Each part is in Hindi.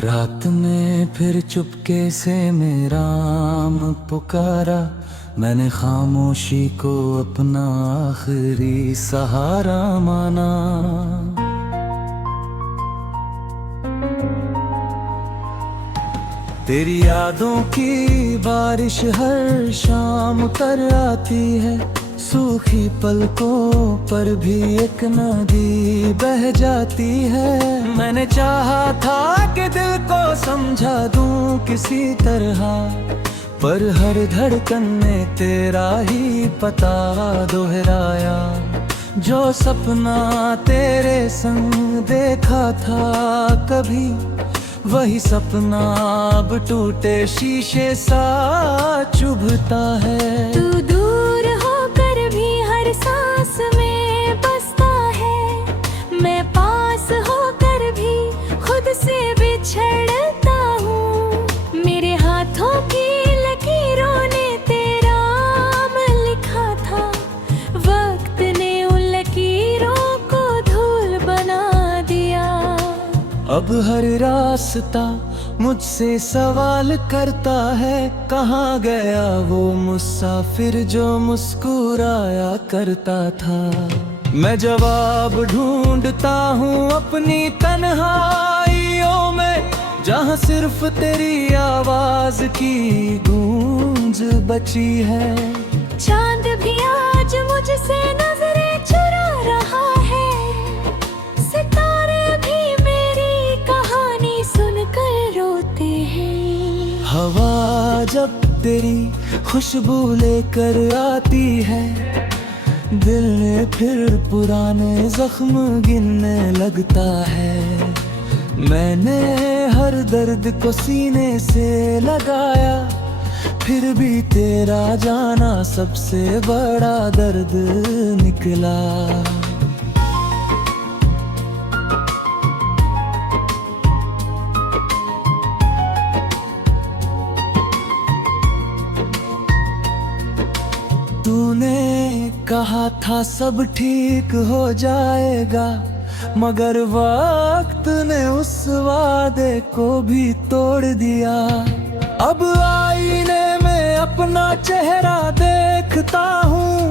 रात में फिर चुपके से मेरा नाम पुकारा, मैंने खामोशी को अपना आखिरी सहारा माना। तेरी यादों की बारिश हर शाम उतर आती है, सूखी पलकों पर भी एक नदी बह जाती है। मैंने चाहा था कि दिल को समझा दूं किसी तरह, पर हर धड़कन ने तेरा ही पता दोहराया। जो सपना तेरे संग देखा था कभी, वही सपना अब टूटे शीशे सा चुभता है। तू दूर होकर भी हर सांस में बसता है, मैं पास होकर भी खुद से बिछड़ता हूँ। मेरे हाथों की लकीरों ने तेरा नाम लिखा था, वक्त ने उन लकीरों को धूल बना दिया। अब हर रास्ता मुझसे सवाल करता है, कहाँ गया वो मुसाफिर जो मुस्कुराया करता था। मैं जवाब ढूंढता हूँ अपनी तन्हाइयों में, जहाँ सिर्फ तेरी आवाज की गूंज बची है। चांद भी आज मुझसे नजरें चुरा रहा है, सितारे भी मेरी कहानी सुनकर रोते हैं। हवा जब तेरी खुशबू लेकर आती है, दिल में फिर पुराने जख्म गिनने लगता है। मैंने हर दर्द को सीने से लगाया, फिर भी तेरा जाना सबसे बड़ा दर्द निकला। तूने कहा था सब ठीक हो जाएगा, मगर वक्त ने उस वादे को भी तोड़ दिया। अब आईने में अपना चेहरा देखता हूँ,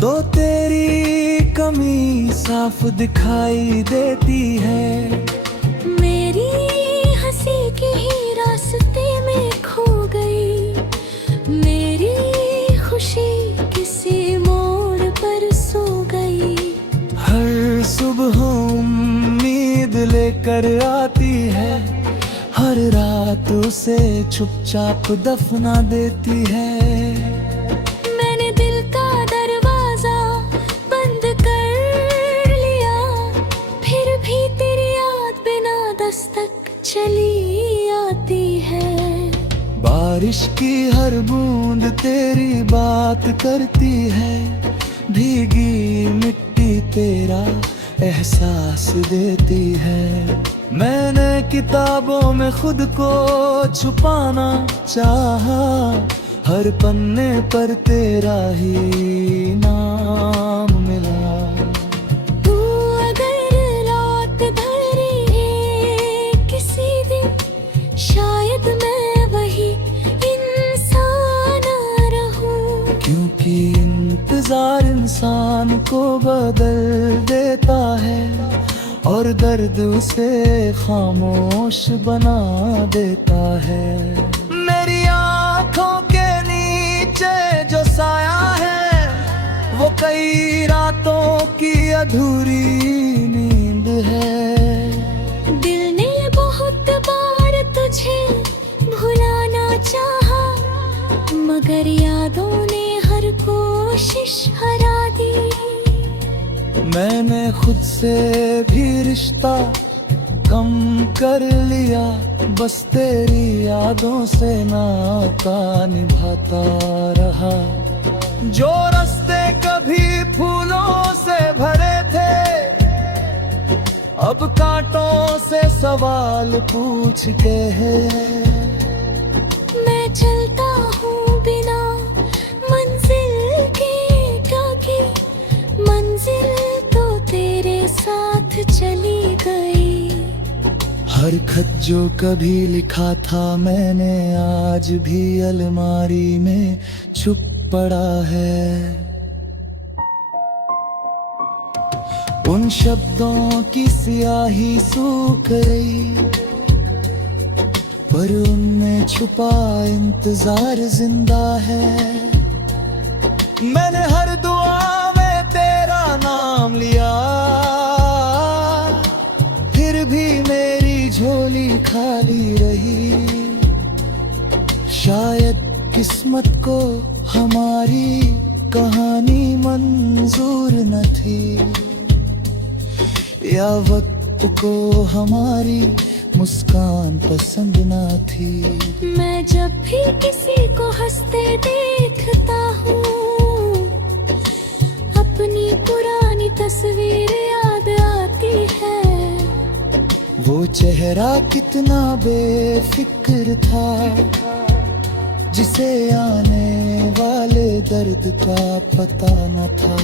तो तेरी कमी साफ दिखाई देती है। मेरी हंसी के ही रास्ते में खो गई, मेरी खुशी किसी मोड़ पर सो गई। हर सुबह उम्मीद लेकर आती है, हर रात उसे चुपचाप दफना देती है। मैंने दिल का दरवाजा बंद कर लिया, फिर भी तेरी याद बिना दस्तक चली आती है। बारिश की हर बूंद तेरी बात करती है, भीगी मिट्टी तेरा एहसास देती है। मैंने किताबों में खुद को छुपाना चाहा, हर पन्ने पर तेरा ही नाम मिला। तू अगर रात धरी किसी दिन, शायद मैं वही इंसान रहूं। क्योंकि इंतजार इंसान को बदल देता है, और दर्द उसे खामोश बना देता है। मेरी आँखों के नीचे जो साया है, वो कई रातों की अधूरी नींद है। दिल ने बहुत बार तुझे भुलाना चाहा, मगर यादों ने हर कोशिश हरा दी। मैंने खुद से भी रिश्ता कम कर लिया, बस तेरी यादों से नाता निभाता रहा। जो रास्ते कभी फूलों से भरे थे, अब कांटों से सवाल पूछते हैं। मैं चलता हूँ बिना मंजिल के, ताकि मंजिल तो तेरे साथ चली गई। हर हर खत जो कभी लिखा था मैंने आज भी अलमारी में छुप पड़ा है। उन शब्दों की स्याही सूख गई, पर उनमें छुपा इंतजार जिंदा है। मैंने हर दुआ में तेरा नाम लिया, फिर भी मेरी झोली खाली रही। शायद किस्मत को हमारी कहानी मंजूर न थी, या वक्त को हमारी मुस्कान पसंद न थी। मैं जब भी किसी को हंसते देखता हूँ, अपनी पुरानी तस्वीर याद आती है। वो चेहरा कितना बेफिक्र था, जिसे आने वाले दर्द का पता न था।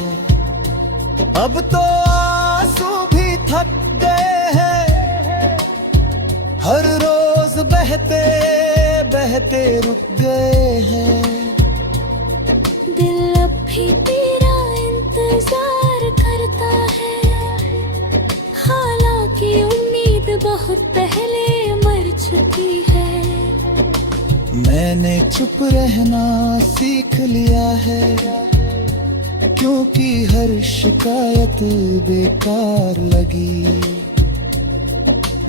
अब तो आंसू भी थक गए हैं, हर रोज बहते बहते रुक गए हैं। दिल अब भी तेरा इंतजार करता है, हालांकि उम्मीद बहुत पहले मर चुकी है। मैंने चुप रहना सीख लिया है, क्योंकि हर शिकायत बेकार लगी।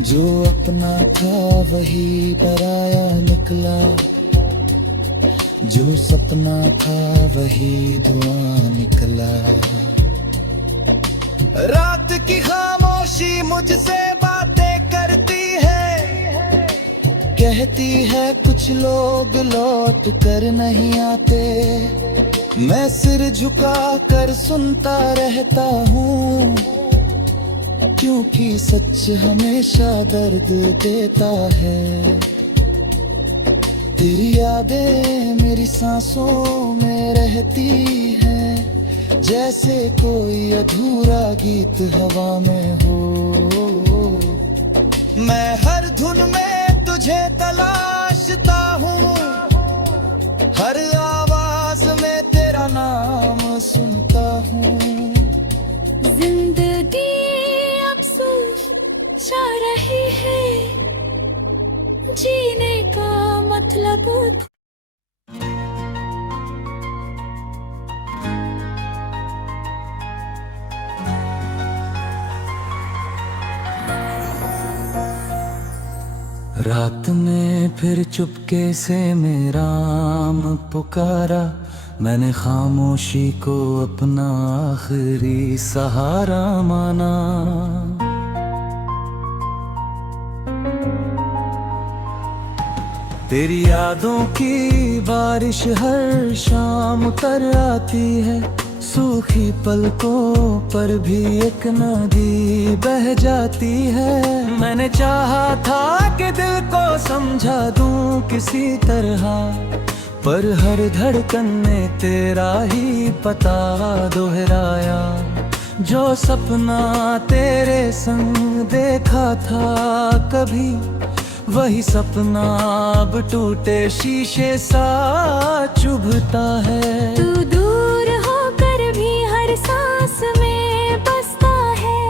जो अपना था वही पराया निकला, जो सपना था वही धुआं निकला। रात की खामोशी मुझसे बातें करती है, कहती है कुछ लोग लौट कर नहीं आते। मैं सिर झुका कर सुनता रहता हूँ, क्योंकि सच हमेशा दर्द देता है। तेरी यादें मेरी सांसों में रहती हैं, जैसे कोई अधूरा गीत हवा में हो। मैं हर धुन में तुझे तलाशता हूँ, हर आवाज में तेरा नाम सुनता हूँ। जिंदगी जा रही है, जीने का मतलब। रात में फिर चुपके से मेरा नाम पुकारा, मैंने खामोशी को अपना आखिरी सहारा माना। तेरी यादों की बारिश हर शाम उतर आती है, सूखी पलकों पर भी एक नदी बह जाती है। मैंने चाहा था कि दिल को समझा दूं किसी तरह, पर हर धड़कन ने तेरा ही पता दोहराया। जो सपना तेरे संग देखा था कभी, वही सपना अब टूटे शीशे सा चुभता है। तू दूर होकर भी हर सांस में बसता है,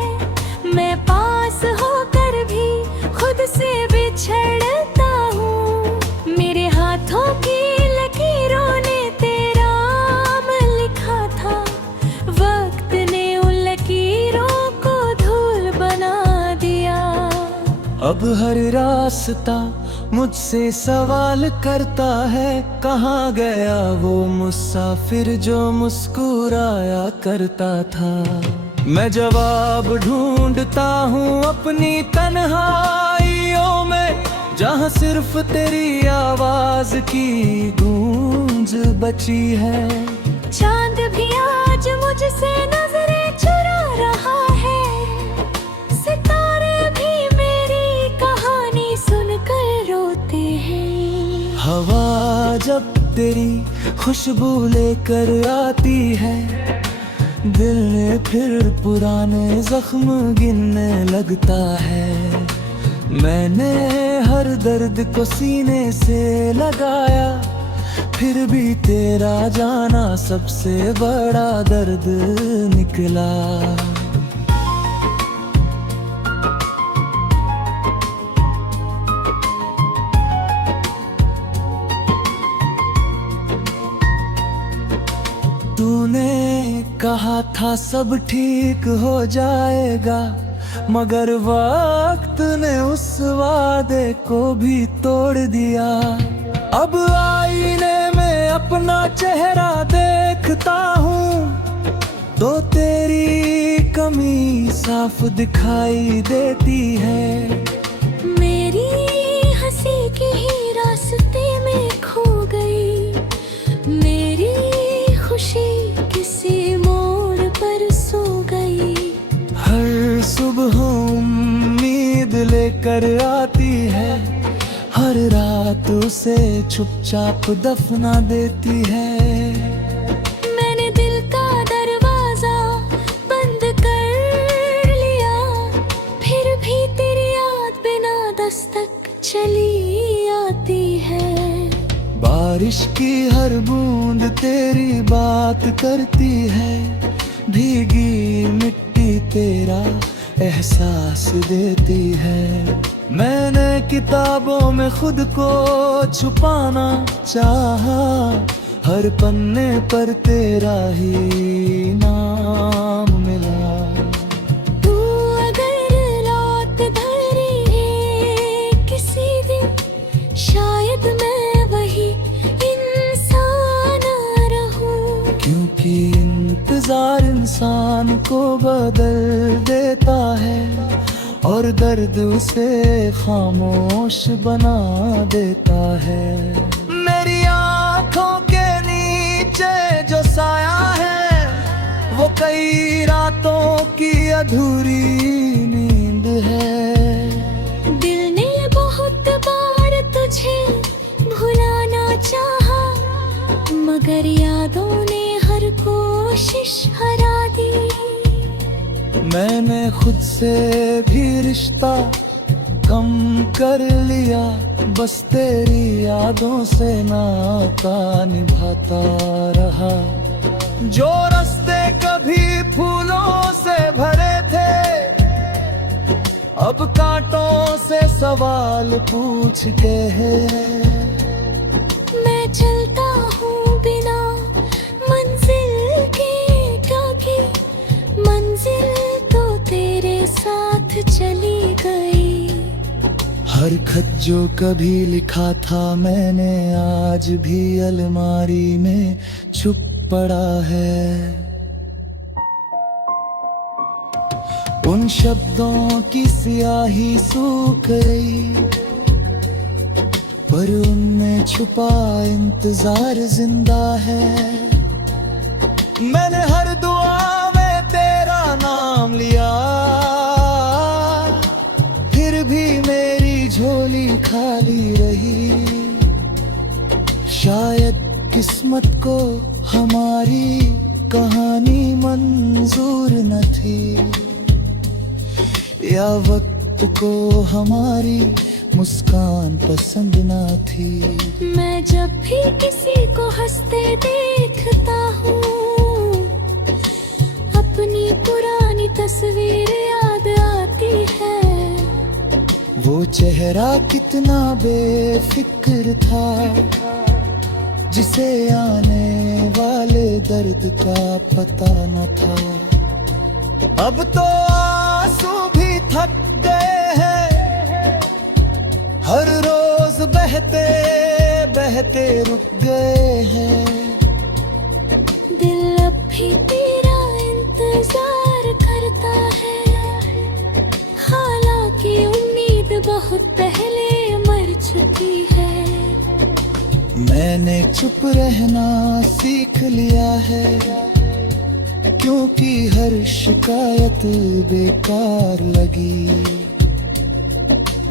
मैं पास होकर भी खुद से बिछड़ता हूँ। मेरे हाथों की लकीरों ने तेरा नाम लिखा था, वक्त ने उन लकीरों को धूल बना दिया। अब हर रास्ता मुझसे सवाल करता है, कहाँ गया वो मुसाफिर जो मुस्कुराया करता था। मैं जवाब ढूंढता हूँ अपनी तन्हाइयों में, जहाँ सिर्फ तेरी आवाज की गूंज बची है। चांद भी आज मुझसे नजरें चुरा रहा है, सितारे भी मेरी कहानी सुनकर रोते हैं। हवा जब तेरी खुशबू लेकर आती है, दिल ने फिर पुराने जख्म गिनने लगता है। मैंने हर दर्द को सीने से लगाया, फिर भी तेरा जाना सबसे बड़ा दर्द निकला। तूने कहा था सब ठीक हो जाएगा, मगर वक्त ने उस वादे को भी तोड़ दिया। अब आईने में अपना चेहरा देखता हूँ तो तेरी कमी साफ दिखाई देती है। मेरी हंसी के ही रास्ते में खो गई, मेरी खुशी किसी मोड़ पर सो गई। हर सुबह उम्मीद लेकर आती है, हर रात उसे चुपचाप दफना देती है। मैंने दिल का दरवाजा बंद कर लिया, फिर भी तेरी याद बिना दस्तक चली आती है। बारिश की हर बूंद तेरी बात करती है, भीगी मिट्टी तेरा एहसास देती है। मैंने किताबों में खुद को छुपाना चाहा, हर पन्ने पर तेरा ही नाम मिला। तू अगर लौट धरी है किसी दिन, शायद मैं वही इंसान रहूं। क्योंकि इंतजार इंसान को बदल देता है, और दर्द उसे खामोश बना देता है। मेरी आँखों के नीचे जो साया है, वो कई रातों की अधूरी नींद है। दिल ने बहुत बार तुझे भुलाना चाहा, मगर यादों ने हर कोशिश हरा दी। मैंने खुद से भी रिश्ता कम कर लिया, बस तेरी यादों से नाता निभाता रहा। जो रास्ते कभी फूलों से भरे थे, अब कांटों से सवाल पूछते हैं। मैं चलता हूँ बिना मंजिल के, क्योंकि मंजिल तो तेरे साथ चली गई। हर खत जो कभी लिखा था मैंने, आज भी अलमारी में छुप पड़ा है। उन शब्दों की स्याही सूख गई, पर उनमें छुपा इंतजार जिंदा है। मैंने हर दुआ में तेरा नाम लिया, फिर भी मेरी झोली खाली रही। शायद किस्मत को हमारी कहानी मंजूर न थी, या वक्त को हमारी मुस्कान पसंद ना थी। मैं जब भी किसी को हंसते देखता हूँ, अपनी पुरानी तस्वीर याद आती है। वो चेहरा कितना बेफिक्र था, जिसे आने वाले दर्द का पता न था। अब तो आंसू भी थक गए हैं, हर रोज बहते बहते रुक गए हैं। दिल अब भी तेरा इंतजार करता है, हालांकि उम्मीद बहुत पहले मर चुकी है। मैंने चुप रहना सीख लिया है, क्योंकि हर शिकायत बेकार लगी।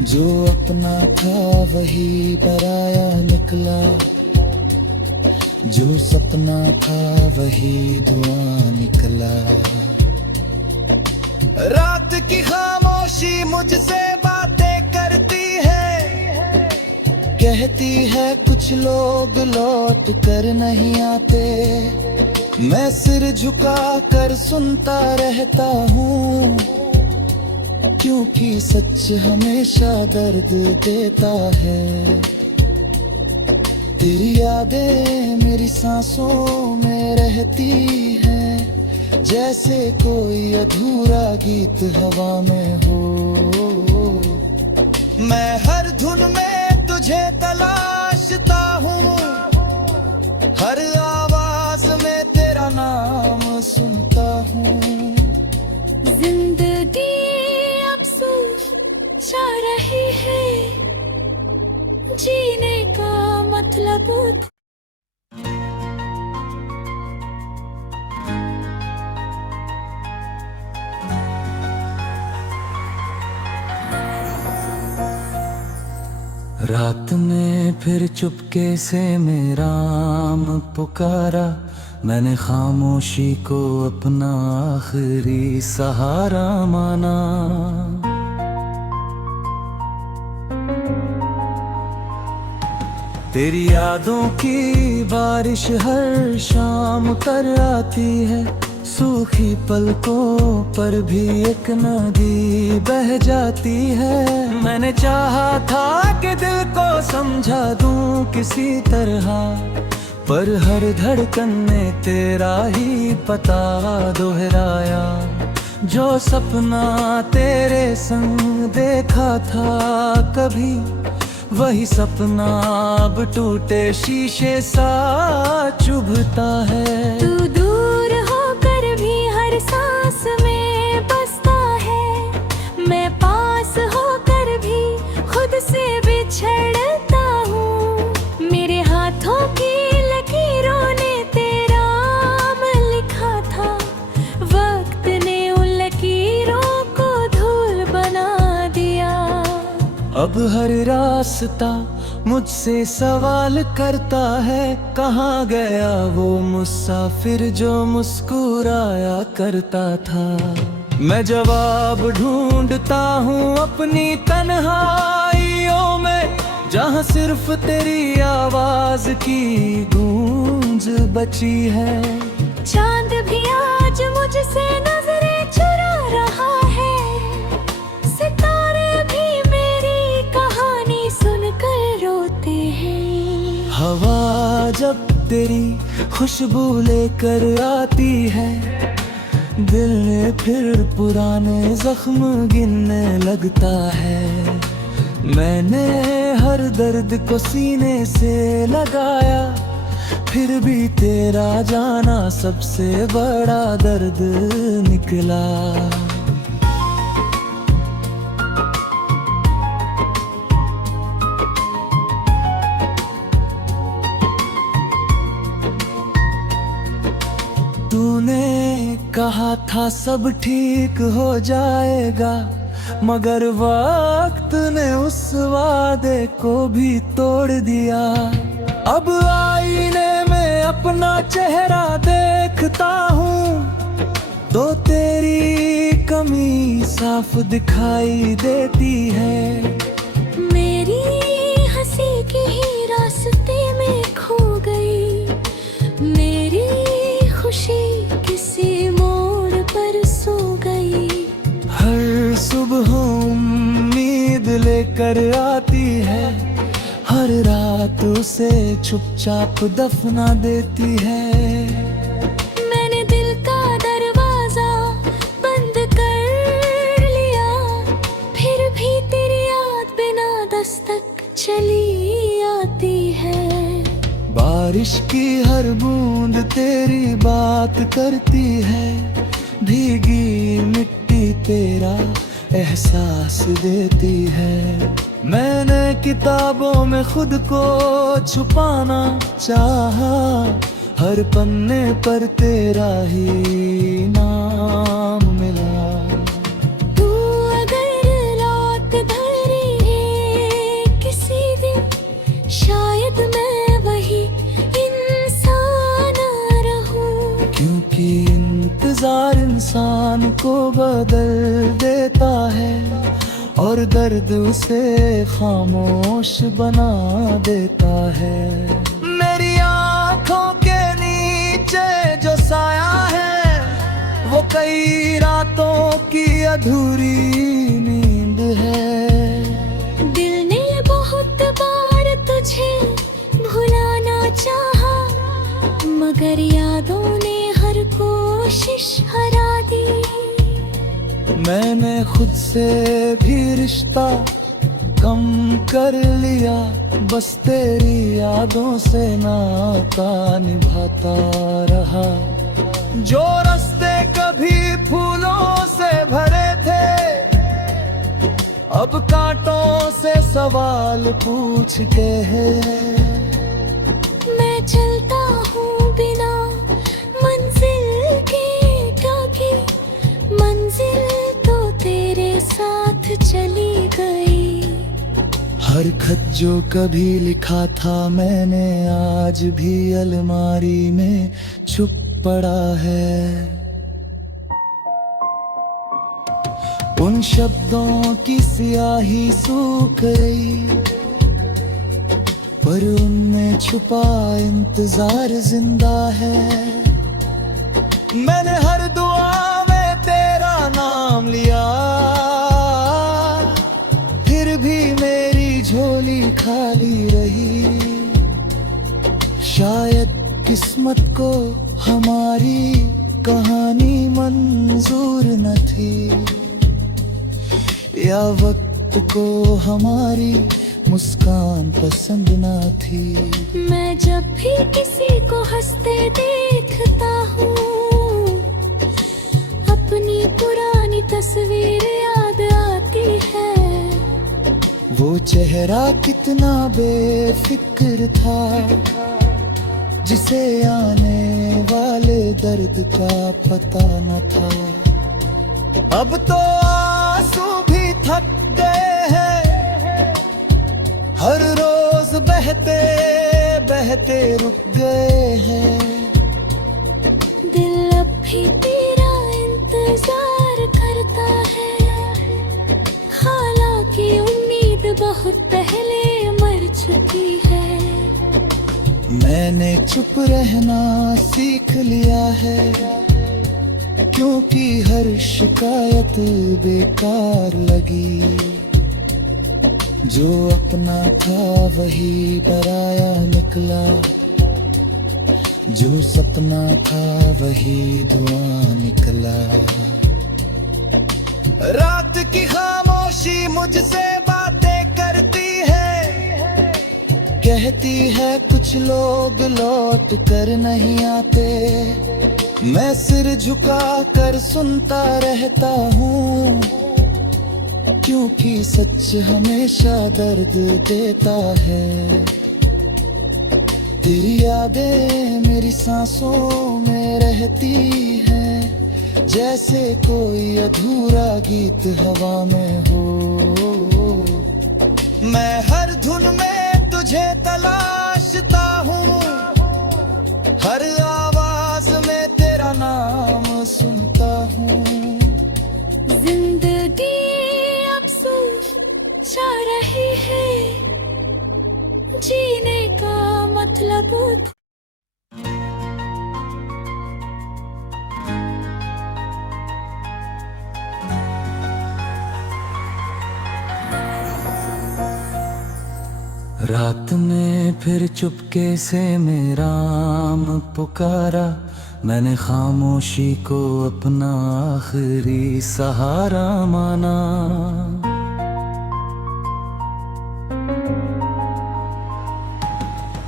जो अपना था वही पराया निकला, जो सपना था वही धुआं निकला। रात की खामोशी मुझसे बातें करती है। कहती है कुछ लोग लौट कर नहीं आते, मैं सिर झुका कर सुनता रहता हूँ, क्योंकि सच हमेशा दर्द देता है। तेरी यादें मेरी सांसों में रहती हैं, जैसे कोई अधूरा गीत हवा में हो। मैं हर धुन में तुझे तलाशता हूँ, हर आवाज में तेरा नाम सुनता हूँ। जिंदगी अब सिर्फ जा रही है, जीने का मतलब रात में फिर चुपके से मेरा नाम पुकारा, मैंने खामोशी को अपना आखिरी सहारा माना। तेरी यादों की बारिश हर शाम उतर आती है, सूखी पलकों पर भी एक नदी बह जाती है। मैंने चाहा था कि दिल को समझा दूं किसी तरह, पर हर धड़कन ने तेरा ही पता दोहराया। जो सपना तेरे संग देखा था कभी, वही सपना अब टूटे शीशे सा चुभता है। तू दूर होकर भी हर सांस में बसता है, मैं पास होकर भी खुद से बिछड़ता हूँ। मेरे हाथों की लकीरों ने तेरा नाम लिखा था, वक्त ने उन लकीरों को धूल बना दिया। अब हर रास्ता मुझसे सवाल करता है, कहाँ गया वो मुसाफिर जो मुस्कुराया करता था। मैं जवाब ढूंढता हूँ अपनी तन्हाइयों में, जहाँ सिर्फ तेरी आवाज की गूंज बची है। चांद भी आज मुझसे नजरें चुरा रहा है, सितारे भी मेरी कहानी सुनकर रोते हैं। हवा जब तेरी खुशबू लेकर आती है, दिल फिर पुराने जख्म गिनने लगता है। मैंने हर दर्द को सीने से लगाया, फिर भी तेरा जाना सबसे बड़ा दर्द निकला। तूने कहा था सब ठीक हो जाएगा, मगर वक्त ने उस वादे को भी तोड़ दिया। अब आईने में अपना चेहरा देखता हूँ, तो तेरी कमी साफ दिखाई देती है। मेरी हंसी की ही रास्ते में खो गई, मेरी खुशी किसी मोड़ पर सो गई। हर सुबह उम्मीद लेकर आती है, हर रात उसे चुपचाप दफना देती है। मैंने दिल का दरवाजा बंद कर लिया, फिर भी तेरी याद बिना दस्तक चली आती है। बारिश की हर बूंद तेरी बात करती है, भीगी मिट्टी तेरा एहसास देती है। मैंने किताबों में खुद को छुपाना चाहा, हर पन्ने पर तेरा ही नाम मिला। तू अगर रात धरी है किसी दिन, शायद मैं वही इंसान रहूं। क्योंकि इंतजार इंसान को बदल देता है, और दर्द उसे खामोश बना देता है। मेरी आंखों के नीचे जो साया है, वो कई रातों की अधूरी नींद है। दिल ने बहुत बार तुझे भुलाना चाहा, मगर यादों ने हर कोशिश हरा दी। मैंने खुद से भी रिश्ता कम कर लिया, बस तेरी यादों से नाता निभाता रहा। जो रास्ते कभी फूलों से भरे थे, अब कांटों से सवाल पूछते हैं। मैं चलता हूँ बिना मंजिल के, क्योंकि मंजिल तो तेरे साथ चली गई। हर खत जो कभी लिखा था मैंने, आज भी अलमारी में छुप पड़ा है। उन शब्दों की स्याही सूख गई, पर उनमें छुपा इंतजार जिंदा है। मैंने हर दुआ में तेरा नाम लिया, फिर भी मेरी झोली खाली रही। शायद किस्मत को हमारी कहानी मंजूर न थी, या वक्त को हमारी मुस्कान पसंद न थी। मैं जब भी किसी को हंसते देखता हूँ, अपनी पुरानी तस्वीर याद आती है। वो चेहरा कितना बेफिक्र था, जिसे आने वाले दर्द का पता न था। अब तो आंसू भी थक गए हैं, हर रोज बहते बहते रुक गए हैं। दिल अब भी तेरा इंतजार करता है, हालांकि उम्मीद बहुत पहले मर चुकी है। मैंने चुप रहना सीख लिया है, क्योंकि हर शिकायत बेकार लगी। जो अपना था वही पराया निकला, जो सपना था वही धुआं निकला। रात की खामोशी मुझसे बातें करती है, कहती है कुछ लोग लौट कर नहीं आते। मैं सिर झुका कर सुनता रहता हूँ, क्योंकि सच हमेशा दर्द देता है। तेरी यादें मेरी सांसों में रहती हैं, जैसे कोई अधूरा गीत हवा में हो। मैं हर धुन में तुझे तलाशता हूँ, हर आवाज में तेरा नाम सुनता हूँ। जिंदगी अब जा रही है, जीने का मतलब रात में फिर चुपके से मेरा नाम पुकारा, मैंने खामोशी को अपना आखिरी सहारा माना।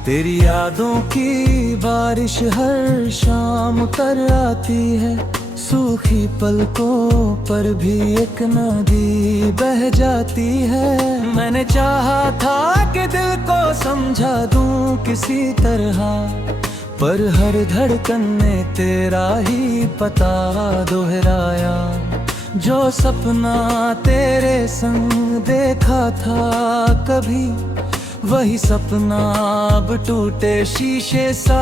तेरी यादों की बारिश हर शाम उतर आती है, सूखी पलकों पर भी एक नदी बह जाती है। मैंने चाहा था कि दिल को समझा दूं किसी तरह, पर हर धड़कन ने तेरा ही पता दोहराया। जो सपना तेरे संग देखा था कभी, वही सपना अब टूटे शीशे सा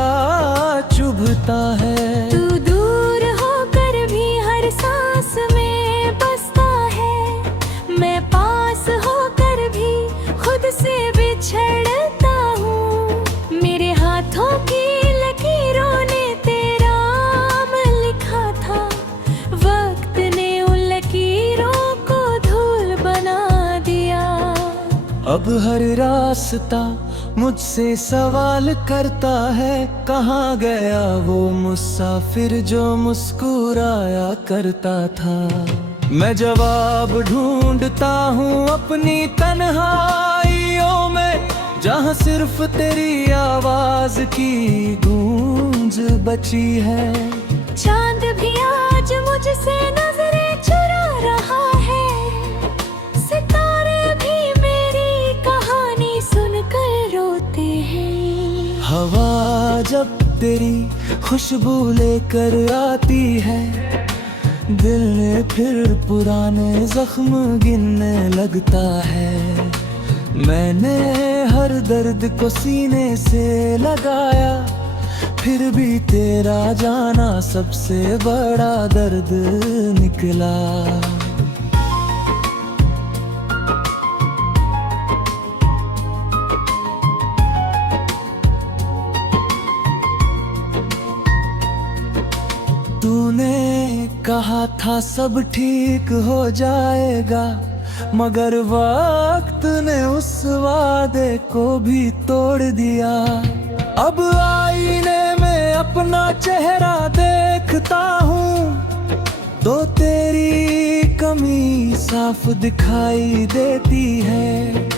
चुभता है। तू दूर होकर भी हर सांस में बसता है, मैं पास हर रास्ता मुझसे सवाल करता है, कहाँ गया वो मुसाफिर जो मुस्कुराया करता था। मैं जवाब ढूंढता हूँ अपनी तन्हाइयों में, जहाँ सिर्फ तेरी आवाज की गूंज बची है। चांद भी आज मुझसे नजरें चुरा रहा है, सितारे भी मेरी कहानी सुनकर रोते हैं। हवा जब तेरी खुशबू लेकर आती है, दिल में फिर पुराने जख्म गिनने लगता है। मैंने हर दर्द को सीने से लगाया, फिर भी तेरा जाना सबसे बड़ा दर्द निकला। तूने कहा था सब ठीक हो जाएगा, मगर वक्त ने उस वादे को भी तोड़ दिया। अब आईने में अपना चेहरा देखता हूँ, तो तेरी कमी साफ दिखाई देती है।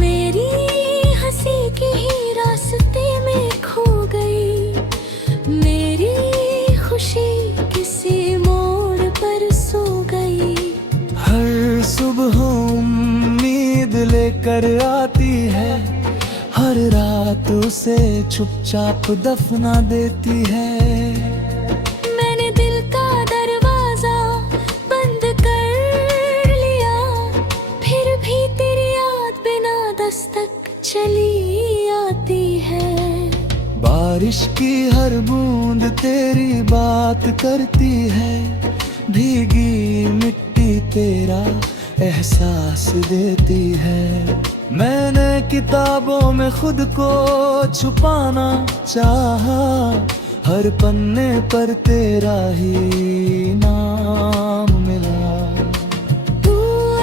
मेरी हंसी की ही रास्ते में खो गई, मेरी खुशी किसी मोड़ पर सो गई। हर सुबह उम्मीद लेकर आती है, हर रात उसे चुपचाप दफना देती है। मैंने दिल का दरवाजा बंद कर लिया, फिर भी तेरी याद बिना दस्तक चली आती है। बारिश की हर बूंद तेरी बात करती है, भीगी मिट्टी तेरा एहसास देती है। मैंने किताबों में खुद को छुपाना चाहा, हर पन्ने पर तेरा ही नाम मिला। तू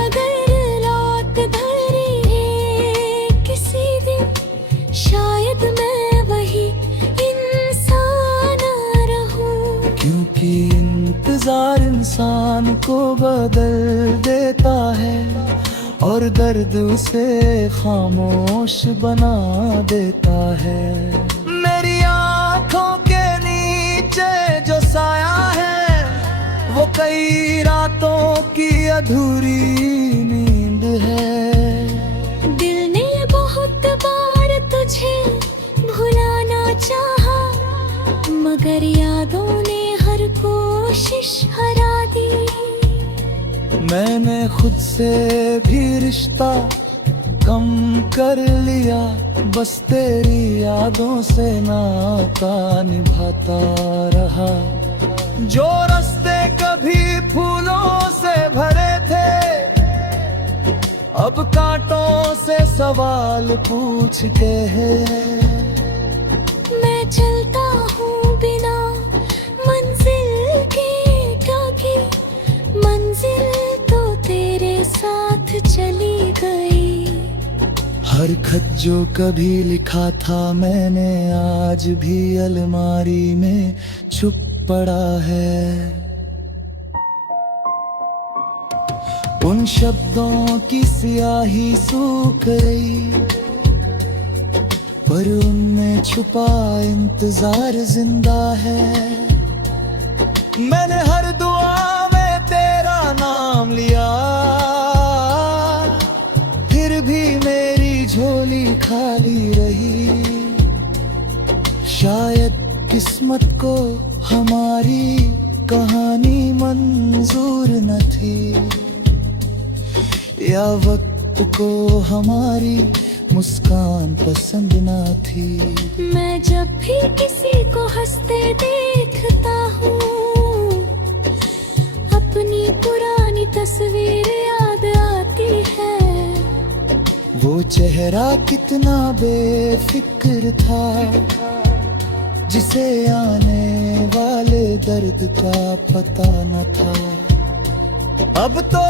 अगर लौट धरी है किसी दिन, शायद मैं वही इंसान रहूं। क्योंकि इंतजार इंसान को बदल देता है, और दर्द उसे खामोश बना देता है। मेरी आँखों के नीचे जो साया है, वो कई रातों की अधूरी नींद है। दिल ने बहुत बार तुझे भुलाना चाहा, मगर यादों ने हर कोशिश हरा दी। मैंने खुद से भी रिश्ता कम कर लिया, बस तेरी यादों से नाता निभाता रहा। जो रास्ते कभी फूलों से भरे थे, अब कांटों से सवाल पूछते हैं। मैं चलता हूँ बिना मंजिल के, क्योंकि मंजिल तो तेरे साथ चली गई। हर खत जो कभी लिखा था मैंने, आज भी अलमारी में छुप पड़ा है। उन शब्दों की स्याही सूख गई, पर उनमें छुपा इंतजार जिंदा है। मैंने हर दुआ में तेरा नाम लिया, फिर भी मेरी झोली खाली रही। शायद किस्मत को हमारी कहानी मंजूर न थी, या वक्त को हमारी मुस्कान पसंद न थी। मैं जब भी किसी को हंसते देखता हूँ, अपनी पुरानी तस्वीर याद आती है। वो चेहरा कितना बेफिक्र था, जिसे आने वाले दर्द का पता न था। अब तो